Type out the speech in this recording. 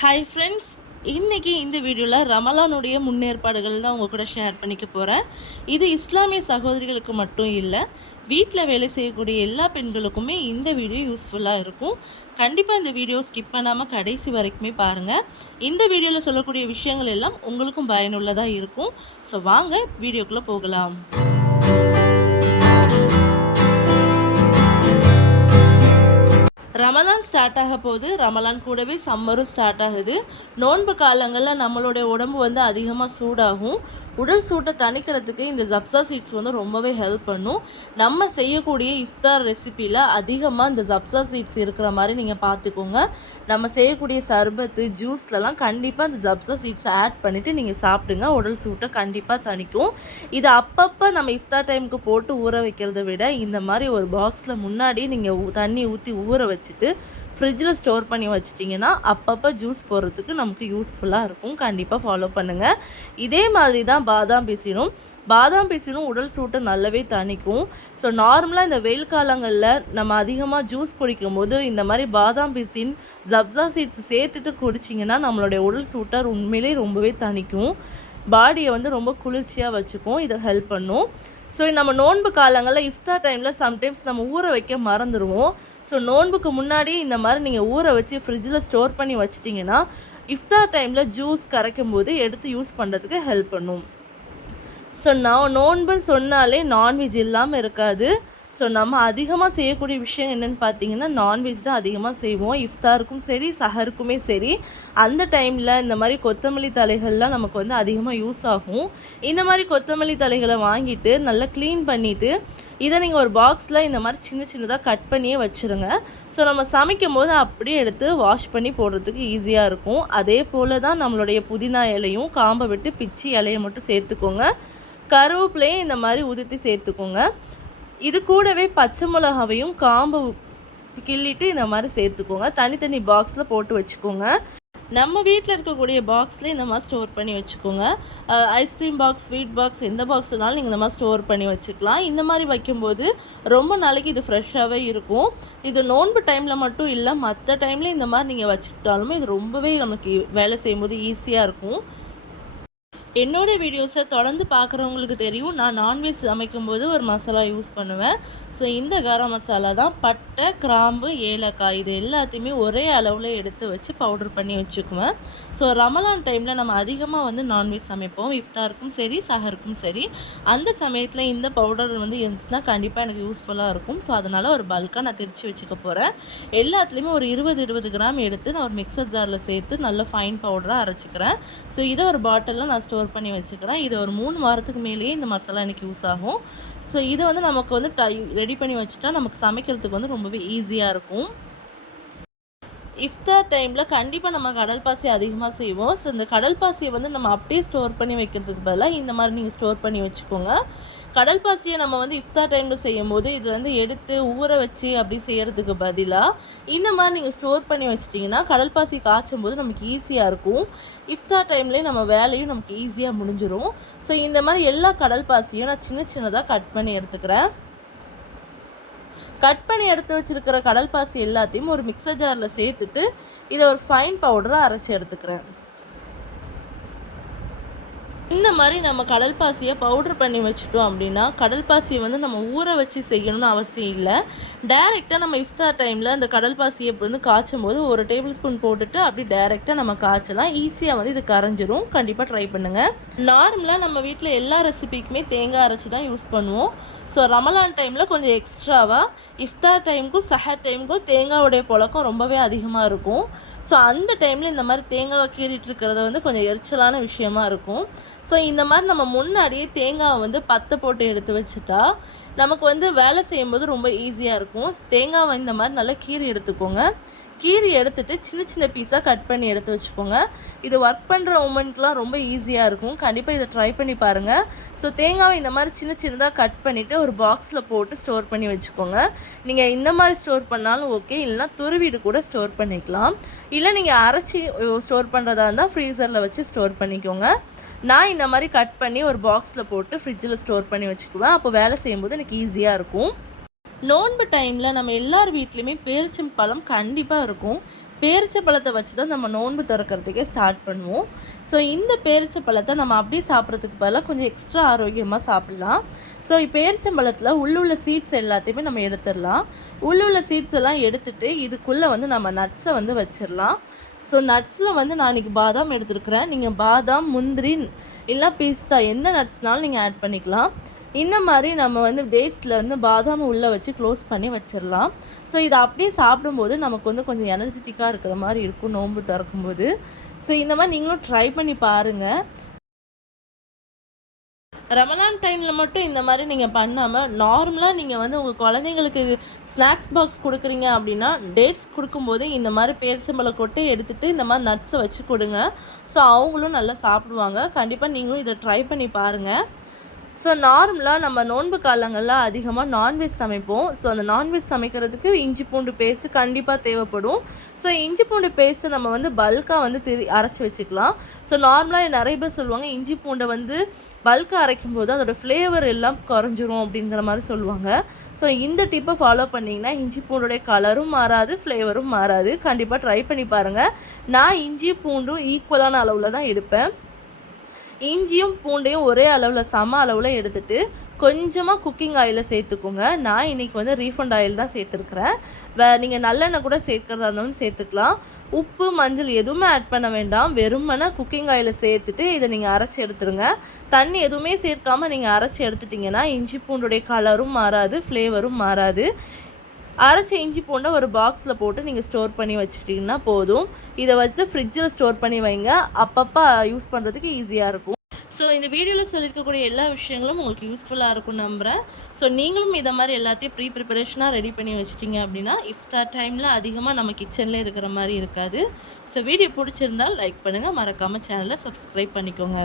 Hi friends இன்றைக்கி இந்த வீடியோவில் ரமலானுடைய முன்னேற்பாடுகள் தான் உங்கள் கூட ஷேர் பண்ணிக்க போகிறேன் இது இஸ்லாமிய சகோதரிகளுக்கு மட்டும் இல்லை வீட்டில் வேலை செய்யக்கூடிய எல்லா பெண்களுக்குமே இந்த வீடியோ யூஸ்ஃபுல்லாக இருக்கும். கண்டிப்பாக இந்த வீடியோ ஸ்கிப் பண்ணாமல் கடைசி வரைக்குமே பாருங்கள் இந்த வீடியோவில் சொல்லக்கூடிய விஷயங்கள் எல்லாம் உங்களுக்கும் பயனுள்ளதாக இருக்கும். ஸோ வாங்க வீடியோக்குள்ளே போகலாம். ஸ்டார்ட் ஆக போகுது ரமலான் கூடவே சம்மரும் ஸ்டார்ட் ஆகுது. நோன்பு காலங்களில் நம்மளுடைய உடம்பு வந்து அதிகமாக சூடாகும். உடல் சூட்டை தணிக்கிறதுக்கு இந்த ஜப்சா சீட்ஸ் வந்து ரொம்பவே ஹெல்ப் பண்ணும். நம்ம செய்யக்கூடிய இஃப்தார் ரெசிப்பியில் அதிகமாக இந்த ஜப்சா சீட்ஸ் இருக்கிற மாதிரி நீங்கள் பார்த்துக்கோங்க. நம்ம செய்யக்கூடிய சர்பத்து ஜூஸ்லலாம் கண்டிப்பாக இந்த ஜப்சா சீட்ஸை ஆட் பண்ணிவிட்டு நீங்கள் சாப்பிடுங்க. உடல் சூட்டை கண்டிப்பாக தணிக்கும். இது அப்பப்போ நம்ம இஃப்தார் டைமுக்கு போட்டு ஊற வைக்கிறத விட இந்த மாதிரி ஒரு பாக்ஸில் முன்னாடி நீங்கள் தண்ணி ஊற்றி ஊற வச்சுட்டு ஃப்ரிட்ஜில் ஸ்டோர் பண்ணி வச்சிட்டிங்கன்னா அப்பப்போ ஜூஸ் போடுறதுக்கு நமக்கு யூஸ்ஃபுல்லாக இருக்கும். கண்டிப்பாக ஃபாலோ பண்ணுங்கள் இதே மாதிரி தான் பாதாம் பிசினும். பாதாம் பிசினும் உடல் சூட்டை நல்லாவே தணிக்கும். ஸோ நார்மலாக இந்த வெயில் காலங்களில் நம்ம அதிகமாக ஜூஸ் குடிக்கும் போது இந்த மாதிரி பாதாம் பிசின் ஜப்சா சீட்ஸ் சேர்த்துட்டு குடிச்சிங்கன்னா நம்மளுடைய உடல் சூட்டை உண்மையிலே ரொம்பவே தணிக்கும். பாடியை வந்து ரொம்ப குளிர்ச்சியாக வச்சுக்கும். இதை ஹெல்ப் பண்ணும். ஸோ நம்ம நோன்பு காலங்களில் இஃப்தார் டைமில் சம்டைம்ஸ் நம்ம ஊற வைக்க மறந்துடுவோம் ஸோ நோன்புக்கு முன்னாடி இந்த மாதிரி நீங்கள் ஊற வச்சு ஃப்ரிட்ஜில் ஸ்டோர் பண்ணி வச்சிட்டிங்கன்னா இஃப்தார் டைமில் ஜூஸ் கரைக்கும் போது எடுத்து யூஸ் பண்ணுறதுக்கு ஹெல்ப் பண்ணும். ஸோ நான் நோன்புன்னு சொன்னாலே நான்வெஜ் இல்லாமல் இருக்காது. ஸோ நம்ம அதிகமாக செய்யக்கூடிய விஷயம் என்னென்னு பார்த்தீங்கன்னா நான்வெஜ் தான் அதிகமாக செய்வோம். இஃப்தாருக்கும் சரி சஹருக்குமே சரி. அந்த டைமில் இந்த மாதிரி கொத்தமல்லி தலைகள்லாம் நமக்கு வந்து அதிகமாக யூஸ் ஆகும். இந்த மாதிரி கொத்தமல்லி தலைகளை வாங்கிட்டு நல்லா க்ளீன் பண்ணிவிட்டு இதை நீங்கள் ஒரு பாக்ஸில் இந்த மாதிரி சின்ன சின்னதாக கட் பண்ணியே வச்சுருங்க. ஸோ நம்ம சமைக்கும் போது அப்படியே எடுத்து வாஷ் பண்ணி போடுறதுக்கு ஈஸியாக இருக்கும். அதே போல் தான் நம்மளுடைய புதினா இலையும் காம்பை விட்டு பிச்சி இலையை மட்டும் சேர்த்துக்கோங்க. கருவேப்பிலையும் இந்த மாதிரி உதிர்த்தி சேர்த்துக்கோங்க. இது கூடவே பச்சை மிளகாவையும் காம்பு கிள்ளிட்டு இந்த மாதிரி சேர்த்துக்கோங்க. தனித்தனி பாக்ஸில் போட்டு வச்சுக்கோங்க. நம்ம வீட்டில் இருக்கக்கூடிய பாக்ஸில் இந்த மாதிரி ஸ்டோர் பண்ணி வச்சுக்கோங்க. ஐஸ்கிரீம் பாக்ஸ் ஸ்வீட் பாக்ஸ் எந்த பாக்ஸ்னாலும் நீங்கள் இந்த மாதிரி ஸ்டோர் பண்ணி வச்சுக்கலாம். இந்த மாதிரி வைக்கும்போது ரொம்ப நாளைக்கு இது ஃப்ரெஷ்ஷாகவே இருக்கும். இது நோன்பு டைமில் மட்டும் இல்லை மற்ற டைம்லேயும் இந்த மாதிரி நீங்கள் வச்சுக்கிட்டாலுமே இது ரொம்பவே நமக்கு வேலை செய்யும்போது ஈஸியாக இருக்கும். என்னோட வீடியோஸை தொடர்ந்து பார்க்குறவங்களுக்கு தெரியும். நான் நான்வெஜ் சமைக்கும்போது ஒரு மசாலா யூஸ் பண்ணுவேன். ஸோ இந்த கரம் மசாலா தான் பட்டை கிராம்பு ஏலக்காய் இது எல்லாத்தையுமே ஒரே அளவில் எடுத்து வச்சு பவுடர் பண்ணி வச்சுக்குவேன். ஸோ ரமலான் டைமில் நம்ம அதிகமாக வந்து நான்வெஜ் சமைப்போம். இஃப்தாருக்கும் சரி சஹருக்கும் சரி. அந்த சமயத்தில் இந்த பவுடர் வந்து இருந்துச்சுன்னா கண்டிப்பாக எனக்கு யூஸ்ஃபுல்லாக இருக்கும். ஸோ அதனால் ஒரு பல்காக நான் திரிச்சு வச்சுக்க போகிறேன் எல்லாத்துலேயுமே ஒரு இருபது இருபது கிராம் எடுத்து நான் ஒரு மிக்சர் ஜாரில் சேர்த்து நல்ல ஃபைன் பவுடராக அரைச்சிக்கிறேன். ஸோ இதை ஒரு பாட்டிலில் நான் ஸ்டோர் பண்ணி வச்சுக்கிறேன். இது ஒரு மூணு வாரத்துக்கு மேலேயே இந்த மசாலா எனக்கு யூஸ் ஆகும். ஸோ இதை வந்து நமக்கு வந்து டை ரெடி பண்ணி வச்சுட்டா நமக்கு சமைக்கிறதுக்கு வந்து ரொம்பவே ஈஸியாக இருக்கும். இஃப்தார் டைமில் கண்டிப்பாக நம்ம கடல் பாசி அதிகமாக செய்வோம். ஸோ இந்த கடல் பாசியை வந்து நம்ம அப்படியே ஸ்டோர் பண்ணி வைக்கிறதுக்கு பதிலாக இந்த மாதிரி நீங்கள் ஸ்டோர் பண்ணி வச்சுக்கோங்க. கடல் பாசியை நம்ம வந்து இஃப்தார் டைமில் செய்யும் போது இது வந்து எடுத்து ஊற வச்சு அப்படி செய்கிறதுக்கு பதிலாக இந்த மாதிரி நீங்கள் ஸ்டோர் பண்ணி வச்சிட்டிங்கன்னா கடல் பாசி காய்ச்சும் போது நமக்கு ஈஸியாக இருக்கும். இஃப்தார் டைம்லேயே நம்ம வேலையும் நமக்கு ஈஸியாக முடிஞ்சிடும் ஸோ இந்த மாதிரி எல்லா கடல் பாசியும் நான் சின்ன சின்னதாக கட் பண்ணி எடுத்துக்கிறேன். கட் பண்ணி எடுத்து வச்சுருக்கிற கடல் பாசி எல்லாத்தையும் ஒரு மிக்சர் ஜாரில் சேர்த்துட்டு இதை ஒரு ஃபைன் பவுடராக அரைச்சி எடுத்துக்கிறேன். இந்த மாதிரி நம்ம கடல் பாசியை பவுட்ரு பண்ணி வச்சுட்டோம் அப்படின்னா கடல் பாசியை வந்து நம்ம ஊற வச்சு செய்யணும்னு அவசியம் இல்லை. டைரெக்டாக நம்ம இஃப்தார் டைமில் அந்த கடல் பாசியை வந்து காய்ச்சும் போது ஒரு டேபிள் ஸ்பூன் போட்டுட்டு அப்படி டைரெக்டாக நம்ம காய்ச்சலாம். ஈஸியாக வந்து இது கரைஞ்சிரும். கண்டிப்பாக ட்ரை பண்ணுங்கள் நார்மலாக நம்ம வீட்டில் எல்லா ரெசிபிக்குமே தேங்காய் அரைச்சி தான் யூஸ் பண்ணுவோம். ஸோ ரமலான் டைமில் கொஞ்சம் எக்ஸ்ட்ராவாக இஃப்தார் டைமுக்கும் சஹர் டைமுக்கும் தேங்காவுடைய புழக்கம் ரொம்பவே அதிகமாக இருக்கும். ஸோ அந்த டைமில் இந்த மாதிரி தேங்காவை கீறிட்டு இருக்கிறது வந்து கொஞ்சம் எரிச்சலான விஷயமா இருக்கும். ஸோ இந்த மாதிரி நம்ம முன்னாடியே தேங்காவை வந்து பத்து போட்டு எடுத்து வச்சுட்டா நமக்கு வந்து வேலை செய்யும்போது ரொம்ப ஈஸியாக இருக்கும். தேங்காவை இந்த மாதிரி நல்லா கீறி எடுத்துக்கோங்க. கீறி எடுத்துட்டு சின்ன சின்ன பீஸாக கட் பண்ணி எடுத்து வச்சுக்கோங்க. இது ஒர்க் பண்ணுற உமனுக்குலாம் ரொம்ப ஈஸியாக இருக்கும். கண்டிப்பாக இதை ட்ரை பண்ணி பாருங்கள் ஸோ தேங்காவை இந்த மாதிரி சின்ன சின்னதாக கட் பண்ணிவிட்டு ஒரு பாக்ஸில் போட்டு ஸ்டோர் பண்ணி வச்சுக்கோங்க. நீங்கள் இந்த மாதிரி ஸ்டோர் பண்ணாலும் ஓகே இல்லைனா துருவிடு கூட ஸ்டோர் பண்ணிக்கலாம். இல்லை நீங்கள் அரைச்சி ஸ்டோர் பண்ணுறதா இருந்தால் ஃப்ரீசரில் வச்சு ஸ்டோர் பண்ணிக்கோங்க. நான் இந்த மாதிரி கட் பண்ணி ஒரு பாக்ஸில் போட்டு ஃப்ரிட்ஜில் ஸ்டோர் பண்ணி வச்சுக்குவேன். அப்போ வேலை செய்யும்போது எனக்கு ஈஸியாக இருக்கும். நோன்பு டைமில் நம்ம எல்லார் வீட்லேயுமே பேரிச்சம் பழம் கண்டிப்பாக இருக்கும். பேரிச்சை பழத்தை வச்சு தான் நம்ம நோன்பு திறக்கிறதுக்கே ஸ்டார்ட் பண்ணுவோம். ஸோ இந்த பேரிச்சை பழத்தை நம்ம அப்படியே சாப்பிட்றதுக்கு பதிலாக கொஞ்சம் எக்ஸ்ட்ரா ஆரோக்கியமாக சாப்பிட்லாம். ஸோ பேரிச்சம்பழத்தில் உள்ளுள்ள சீட்ஸ் எல்லாத்தையுமே நம்ம எடுத்துடலாம். உள்ளுள்ள சீட்ஸ் எல்லாம் எடுத்துகிட்டு இதுக்குள்ளே வந்து நம்ம நட்ஸை வந்து வச்சிடலாம். ஸோ நட்ஸில் வந்து நான் இன்றைக்கி பாதாம் எடுத்துருக்குறேன். நீங்கள் பாதாம் முந்திரி இல்லை பிஸ்தா எந்த நட்ஸ்னாலும் நீங்கள் ஆட் பண்ணிக்கலாம். இந்த மாதிரி நம்ம வந்து டேட்ஸில் வந்து பாதாம் உள்ளே வச்சு க்ளோஸ் பண்ணி வச்சிடலாம். ஸோ இதை அப்படியே சாப்பிடும்போது நமக்கு வந்து கொஞ்சம் எனர்ஜெட்டிக்காக இருக்கிற மாதிரி இருக்கும் நோன்பு திறக்கும்போது. ஸோ இந்த மாதிரி நீங்களும் ட்ரை பண்ணி பாருங்கள் ரமலான் டைமில் மட்டும் இந்த மாதிரி நீங்கள் பண்ணாமல் நார்மலாக நீங்கள் வந்து உங்கள் குழந்தைங்களுக்கு ஸ்நாக்ஸ் பாக்ஸ் கொடுக்குறீங்க அப்படின்னா டேட்ஸ் கொடுக்கும்போது இந்த மாதிரி பேரிச்சம்பளை கொட்டை எடுத்துகிட்டு இந்த மாதிரி நட்ஸை வச்சு கொடுங்க. ஸோ அவங்களும் நல்லா சாப்பிடுவாங்க. கண்டிப்பாக நீங்களும் இதை ட்ரை பண்ணி பாருங்கள் ஸோ நார்மலாக நம்ம நோன்பு காலங்களில் அதிகமாக நான்வெஜ் சமைப்போம். ஸோ அந்த நான்வெஜ் சமைக்கிறதுக்கு இஞ்சி பூண்டு பேஸ்ட்டு கண்டிப்பாக தேவைப்படும். ஸோ இஞ்சி பூண்டு பேஸ்ட்டு நம்ம வந்து பல்காக வந்து திரி அரைச்சி வச்சுக்கலாம். ஸோ நார்மலாக நிறைய பேர் சொல்லுவாங்க இஞ்சி பூண்டை வந்து பல்காக அரைக்கும் போது அதோடய ஃப்ளேவர் எல்லாம் குறைஞ்சிரும் அப்படிங்கிற மாதிரி சொல்லுவாங்க. ஸோ இந்த டிப்பை ஃபாலோ பண்ணிங்கன்னா இஞ்சி பூண்டுடைய கலரும் மாறாது ஃப்ளேவரும் மாறாது. கண்டிப்பாக ட்ரை பண்ணி பாருங்கள் நான் இஞ்சி பூண்டும் ஈக்குவலான அளவில் தான் எடுப்பேன். இஞ்சியும் பூண்டையும் ஒரே அளவில் சம அளவில் எடுத்துகிட்டு கொஞ்சமாக குக்கிங் ஆயிலை சேர்த்துக்கோங்க. நான் இன்றைக்கி வந்து ரீஃபண்ட் ஆயில் தான் சேர்த்துருக்குறேன். வே நீங்கள் நல்லெண்ணெய் கூட சேர்க்குறதா இருந்தாலும் சேர்த்துக்கலாம். உப்பு மஞ்சள் எதுவுமே ஆட் பண்ண வேண்டாம். வெறுமனை குக்கிங் ஆயிலை சேர்த்துட்டு இதை நீங்கள் அரைச்சி எடுத்துருங்க. தண்ணி எதுவுமே சேர்க்காமல் நீங்கள் அரைச்சி எடுத்துட்டிங்கன்னா இஞ்சி பூண்டுடைய கலரும் மாறாது ஃப்ளேவரும் மாறாது. அரைச்சி இஞ்சி பூண்டை ஒரு பாக்ஸில் போட்டு நீங்கள் ஸ்டோர் பண்ணி வச்சுட்டிங்கன்னா போதும். இதை வச்சு ஃப்ரிட்ஜில் ஸ்டோர் பண்ணி வைங்க. அப்பப்போ யூஸ் பண்ணுறதுக்கு ஈஸியாக இருக்கும். ஸோ இந்த வீடியோவில் சொல்லியிருக்கக்கூடிய எல்லா விஷயங்களும் உங்களுக்கு யூஸ்ஃபுல்லாக இருக்கும் நம்புகிறேன் ஸோ நீங்களும் இதை மாதிரி எல்லாத்தையும் ப்ரீ ப்ரிப்பரேஷனாக ரெடி பண்ணி வச்சிட்டிங்க அப்படின்னா இஃப்தார் டைமில் அதிகமாக நம்ம கிச்சனில் இருக்கிற மாதிரி இருக்காது. ஸோ வீடியோ பிடிச்சிருந்தால் லைக் பண்ணுங்கள் மறக்காமல் சேனலை சப்ஸ்கிரைப் பண்ணிக்கோங்க.